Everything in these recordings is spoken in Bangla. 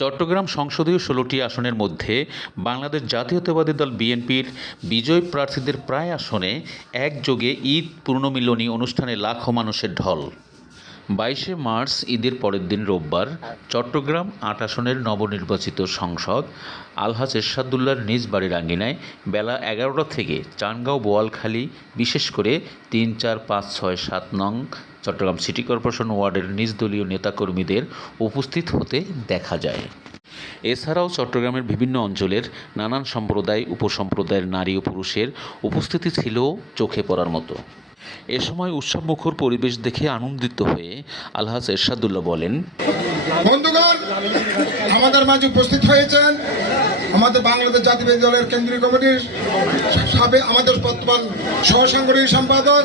চট্টগ্রাম সংসদীয় ১৬টি আসনের মধ্যে বাংলাদেশ জাতীয়তাবাদী দল বিএনপির বিজয়ী প্রার্থীদের প্রায় আসনে একযোগে ঈদ পুনর্মিলনী অনুষ্ঠানে লাখো মানুষের ঢল। ২২শে মার্চ ঈদের পরের দিন রোববার চট্টগ্রাম ৮ আসনের নবনির্বাচিত সাংসদ আলহাজ এরশাদুল্লাহর নিজ বাড়ির আঙিনায় বেলা ১১টা থেকে চানগাঁও বোয়ালখালী, বিশেষ করে ৩, ৪, ৫, ৬, ৭ নং চট্টগ্রাম সিটি কর্পোরেশন ওয়ার্ডের নিজ দলীয় নেতাকর্মীদের উপস্থিত হতে দেখা যায়। এছাড়াও চট্টগ্রামের বিভিন্ন অঞ্চলের নানান সম্প্রদায়, উপসম্প্রদায়ের নারী ও পুরুষের উপস্থিতি ছিল চোখে পড়ার মতো। এ সময় উৎসবমুখর পরিবেশ দেখে আনন্দিত হয়ে আলহাজ এরশাদুল্লাহ বলেন, বন্ধুগণ, আমাদের মাঝে উপস্থিত হয়েছেন আমাদের বাংলাদেশ জাতীয়তাবাদী দলের কেন্দ্রীয় কমিটির আমাদের বর্তমান সহসাংগঠনিক সম্পাদক,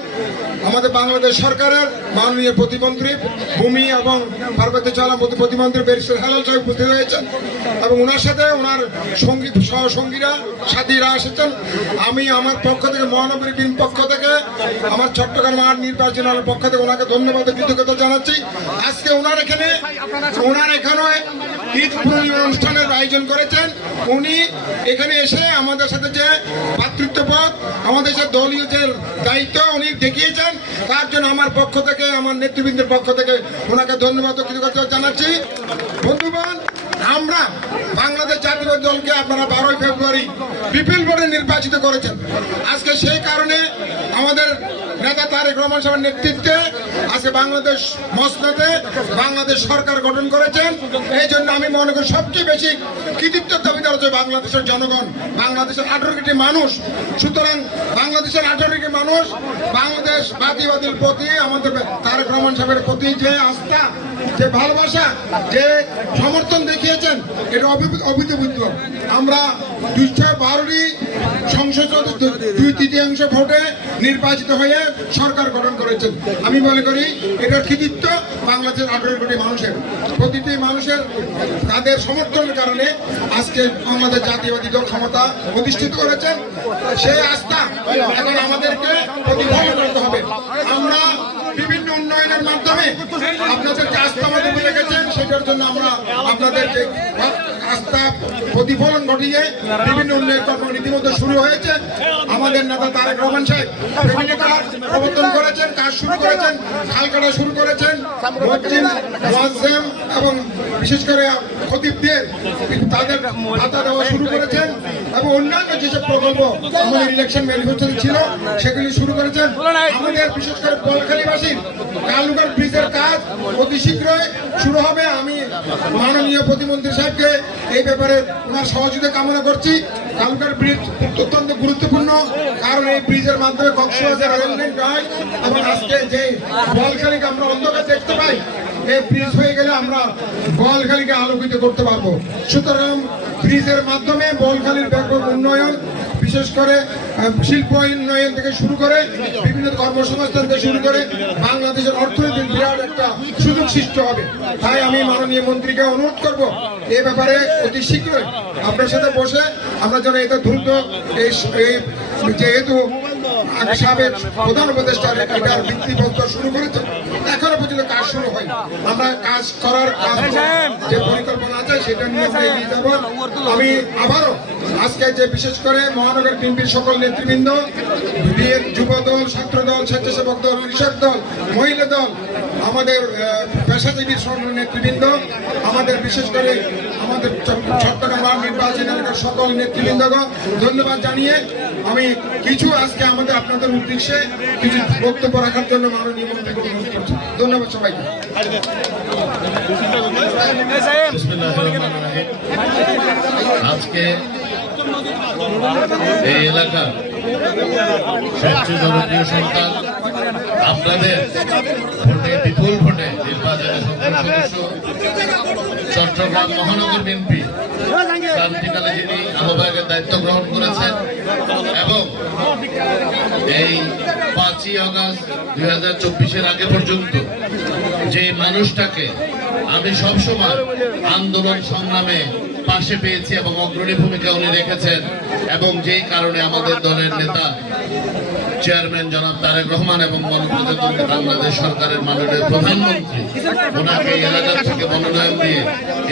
আমাদের বাংলাদেশ সরকারের মাননীয় প্রতিমন্ত্রী ভূমি এবং পার্বত্য চালান প্রতিমন্ত্রী ব্যারিস্টার হেলাল সাহেব উপস্থিত হয়েছেন এবং ওনার সাথে ওনার সহসঙ্গীরা সাথীরা এসেছেন। আমি আমার পক্ষ থেকে, মহানগরী টিম পক্ষ থেকে, আমার চট্টগ্রাম আট নির্বাচনের পক্ষ থেকে ওনাকে ধন্যবাদ ও কৃতজ্ঞতা জানাচ্ছি। আজকে ওনার এখানে ঈদ অনুষ্ঠানের আয়োজন করেছেন। উনি এখানে এসে আমাদের সাথে যে ভাতৃত্ববোধ, আমাদের সাথে দলীয় যে দায়িত্ব উনি দেখিয়েছেন, তার জন্য আমার পক্ষ থেকে, আমার নেতৃবৃন্দের পক্ষ থেকে ওনাকে ধন্যবাদ ও কৃতজ্ঞতা জানাচ্ছি। বন্ধুগণ, আমরা বাংলাদেশ জাতীয়তাবাদী দলকে আপনারা 12ই ফেব্রুয়ারি বিপুল ভোটে নির্বাচিত করেছেন। আজকে সেই কারণে আমাদের নেতা তারেক রহমান সাহেবের নেতৃত্বে আজকে বাংলাদেশ মসনদে বাংলাদেশ সরকার গঠন করেছেন। এই জন্য আমি মনে করি সবচেয়ে বেশি কৃতিত্বের দাবিদার হচ্ছে বাংলাদেশের জনগণ, বাংলাদেশের 18 কোটি মানুষ। সুতরাং বাংলাদেশের 18 কোটি মানুষ বাংলাদেশ জাতীয়তাবাদীর প্রতি, আমাদের তারেক রহমান সাহেবের প্রতি যে আস্থা, যে ভালোবাসা, যে সমর্থন দেখিয়েছেন, এটা অভূতপূর্ব। আমরা 212টি সংসদ 2/3 ভোটে নির্বাচিত হয়ে সরকার গঠন করেছেন। আমি মনে করি এটার কৃতিত্ব বাংলাদেশের 18 কোটি মানুষের, প্রতিটি মানুষের তাদের সমর্থনের কারণে আজকে বাংলাদেশ জাতীয়তাবাদী দল ক্ষমতা প্রতিষ্ঠিত করেছেন। সেই আস্থা এখন আমাদেরকে প্রতিফলন করতে হবে। আমরা বিভিন্ন উন্নয়নের মাধ্যমে আপনাদেরকে আস্থা আমাদের রেখেছেন, সেটার জন্য আমরা আপনাদেরকে আস্থা প্রতিফলন ঘটিয়ে বিভিন্ন উন্নয়ন কর্ম রীতিমতো শুরু হয়েছে। আমাদের নেতা তারেক রহমান সাহেব প্রবর্তন করেছেন, কাজ শুরু করেছেন, খালকাটা শুরু করেছেন, মসজিদ মুয়াজ্জিম এবং বিশেষ করে খতিবদের তাদের ভাতা দেওয়া শুরু করেছেন এবং অন্যান্য যেসব প্রকল্প আমাদের ইলেকশন ম্যানিফেস্টোতে ছিল সেগুলি শুরু করেছেন। আমাদের বিশেষ করে বোয়ালখালীবাসীর কালুঘাট ব্রিজের কাজ অতি শীঘ্রই শুরু হবে। আমি মাননীয় প্রতিমন্ত্রী সাহেবকে এই ব্যাপারে ওনার সহযোগিতা কামনা করছি। কালুঘাট ব্রিজ অত্যন্ত গুরুত্বপূর্ণ, কারণ এই ব্রিজের মাধ্যমে কক্সবাজার রেললাইন হয় এবং আজকে যে বোয়ালখালীকে আমরা অন্ধকার দেখতে পাই, এই ব্রিজ হয়ে গেলে আমরা বোয়ালখালীকে আলোকিত করতে পারবো। সুতরাং ব্রিজের মাধ্যমে বোয়ালখালীর ব্যাপক উন্নয়ন, বিশেষ করে শিল্প উন্নয়ন থেকে শুরু করে বিভিন্ন কর্মসংস্থান থেকে শুরু করে বাংলাদেশের অর্থনীতির বিরাট একটা সুযোগ সৃষ্টি হবে। তাই আমি মাননীয় মন্ত্রীকে অনুরোধ করব এই ব্যাপারে অতি শীঘ্রই আপনার সাথে বসে আমরা যেন এটা দ্রুত যেহেতু সাবেক প্রধান উপদেষ্টা এটার ভিত্তিপ্রস্তর শুরু করেছে, এখনো পর্যন্ত কাজ শুরু হয়। আমরা কাজ করার যে পরিকল্পনা আছে সেটা নিয়ে এগিয়ে যাব। আমি আবারও আজকে যে বিশেষ করে মহানগর বিএনপির সকল নেতৃবৃন্দ, যুব দল, ছাত্র দল, স্বেচ্ছাসেবক দল, কৃষক দল, মহিলা দল, আমাদের পেশাজীবী নেতৃবৃন্দ, আমাদের বিশেষ করে আমাদের চট্টগ্রাম নির্বাচনের সকল নেতৃবৃন্দকে ধন্যবাদ জানিয়ে আমি কিছু আজকে আমাদের আপনাদের উদ্দেশ্যে কিছু বক্তব্য রাখার জন্য মাননীয় মন্ত্রীকে অনুরোধ করছি। ধন্যবাদ সবাইকে। আজকে এই এলাকার সবচেয়ে জনপ্রিয় সন্তান, আপনাদের ভোটে বিপুল ভোটে নির্বাচনের সদস্য, চট্টগ্রাম মহানগর বিএনপি ক্রান্তিকালে যিনি আহ্বায়কের দায়িত্ব গ্রহণ করেছেন এবং এই 5ই আগস্ট 2024-এর আগে পর্যন্ত যে মানুষটাকে আমি সবসময় আন্দোলন সংগ্রামে পাশে পেয়েছি এবং অগ্রণী ভূমিকা উনি রেখেছেন এবং যেই কারণে আমাদের দলের নেতা চেয়ারম্যান জনাব তারেক রহমান এবং গণপ্রজাতন্ত্রী বাংলাদেশ সরকারের মাননীয় প্রধানমন্ত্রী ওনাকে এই এলাকা থেকে মনোনয়ন দিয়ে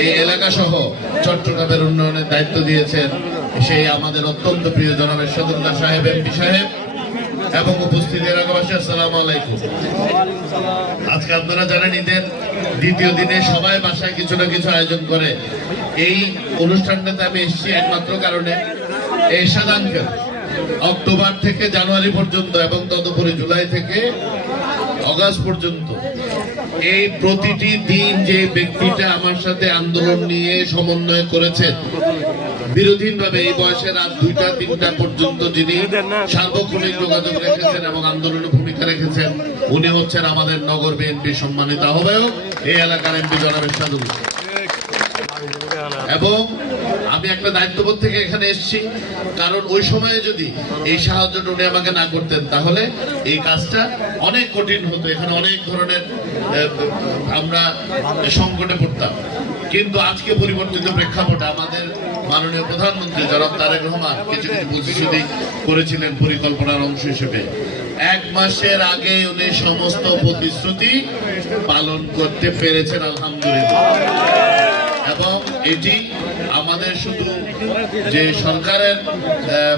এই এলাকা সহ চট্টগ্রামের উন্নয়নের দায়িত্ব দিয়েছেন সেই আমাদের অত্যন্ত প্রিয় জনাব এরশাদুল্লাহ সাহেব এমপি সাহেব এবং উপস্থিত এলাকাবাসী, আসসালামু আলাইকুম। আজকে আপনারা জানেন ঈদের দ্বিতীয় দিনে সবাই বাসায় কিছু না কিছু আয়োজন করে। এই অনুষ্ঠানটাতে আমি এসেছি একমাত্র কারণে, এরশাদ আঙ্কেল অক্টোবর থেকে জানুয়ারি পর্যন্ত এবং তদুপরি জুলাই থেকে অগাস্ট পর্যন্ত এই প্রতিটি দিন যে ব্যক্তিটা আমার সাথে আন্দোলন নিয়ে সমন্বয় করেছেন, বিরোধীনভাবে এই বয়সে রাত 2টা-3টা পর্যন্ত যিনি সার্বক্ষণিক যোগাযোগ রেখেছেন এবং আন্দোলনে ভূমিকা রেখেছেন, উনি হচ্ছেন আমাদের নগর বিএনপি সম্মানিত আহ্বায়ক এই এলাকার এমপি জনাব এরশাদুল্লাহ। এবং আমি একটা দায়িত্ববোধ থেকে এখানে এসেছি, কারণ ওই সময়ে যদি এই সাহায্যটা উনি আমাকে না করতেন তাহলে এই কাজটা অনেক কঠিন হতো, এখানে অনেক ধরনের আমরা সংকটে পড়তাম। কিন্তু আজকে পরিবর্তিত প্রেক্ষাপটে আমাদের মাননীয় প্রধানমন্ত্রী জনাব তারেক রহমান কিছু কিছু প্রতিশ্রুতি করেছিলেন পরিকল্পনার অংশ হিসেবে। 1 মাসের আগে উনি সমস্ত প্রতিশ্রুতি পালন করতে পেরেছেন আলহামদুলিল্লাহ। এবং এটি আমাদের শুধু যে সরকারের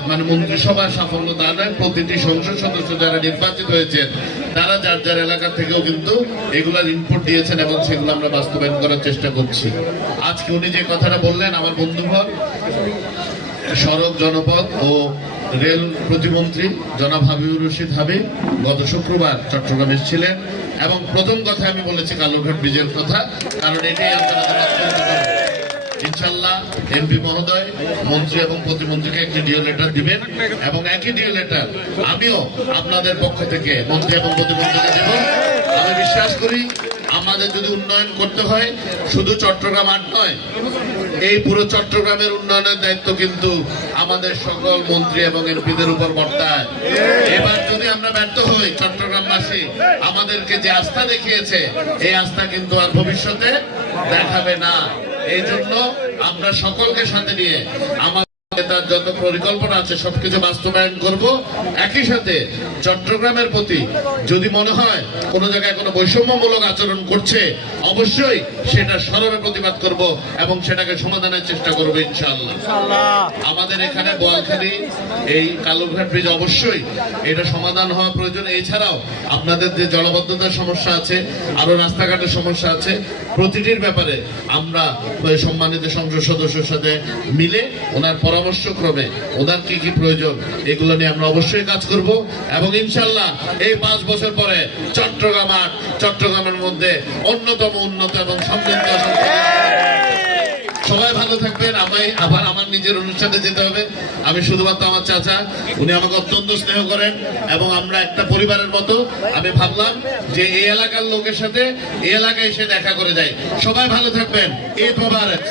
মানে মন্ত্রিসভার সাফল্য তা নয়, প্রতিটি সংসদ সদস্য যারা নির্বাচিত হয়েছেন তারা যার যার এলাকা থেকেও কিন্তু এগুলার ইনপুট দিয়েছেন এবং সেগুলো আমরা বাস্তবায়ন করার চেষ্টা করছি। আজকে উনি যে কথাটা বললেন, আমার বন্ধুঘর সড়ক জনপথ ও রেল প্রতিমন্ত্রী জনাব হাবিবুর রশিদ হাবিব গত শুক্রবার চট্টগ্রামে এসেছিলেন এবং প্রথম কথা আমি বলেছি কালুরঘাট ব্রিজের কথা, কারণ এটাই আপনারা ইনশাল্লাহ এমপি মহোদয় মন্ত্রী এবং প্রতিমন্ত্রীকে একটি ডিও লেটার দিবেন এবং একই ডিও লেটার আমিও আপনাদের পক্ষ থেকে মন্ত্রী এবং প্রতিমন্ত্রীকে দেব। আমি বিশ্বাস করি আমাদের যদি উন্নয়ন করতে হয় শুধু চট্টগ্রাম 8 নয়, এই পুরো চট্টগ্রামের উন্নয়নের দায়িত্ব কিন্তু আমাদের সকল মন্ত্রী এবং এমপিদের উপর বর্তায়। এবার যদি আমরা ব্যর্থ হই, চট্টগ্রামবাসী আমাদেরকে যে আস্থা দেখিয়েছে এই আস্থা কিন্তু আর ভবিষ্যতে দেখাবে না। এই জন্য আমরা সকলকে সাথে নিয়ে আমাদের তার যত পরিকল্পনা আছে সবকিছু বাস্তবায়ন করব। একই সাথে চট্টগ্রামের প্রতি যদি মনে হয় কোন জায়গায় কোনো বৈষম্যমূলক আচরণ করছে, অবশ্যই সেটা সরবে প্রতিবাদ করব এবং সেটাকে সমাধানের চেষ্টা করব ইনশাআল্লাহ। আমাদের এখানে বোয়ালখালী এই কালুরঘাট ব্রিজ অবশ্যই এটা সমাধান হওয়া প্রয়োজন। এছাড়াও আপনাদের যে জলবদ্ধতার সমস্যা আছে, আরো রাস্তাঘাটের সমস্যা আছে, প্রতিটির ব্যাপারে আমরা সম্মানিত সংসদ সদস্যের সাথে মিলে ওনার পরামর্শক্রমে ওনার কি কি প্রয়োজন এগুলো নিয়ে আমরা অবশ্যই কাজ করব এবং ইনশাল্লাহ এই 5 বছর পরে চট্টগ্রামের মধ্যে অন্যতম উন্নত এবং সমৃদ্ধ। সবাই ভালো থাকবেন। আমি আবার আমার নিজের অনুষ্ঠানে যেতে হবে। আমি শুধুমাত্র আমার চাচা, উনি আমাকে অত্যন্ত স্নেহ করেন এবং আমরা একটা পরিবারের মতো। আমি ভাবলাম যে এই এলাকার লোকের সাথে এই এলাকায় এসে দেখা করে যাই। সবাই ভালো থাকবেন। ঈদ মোবারক।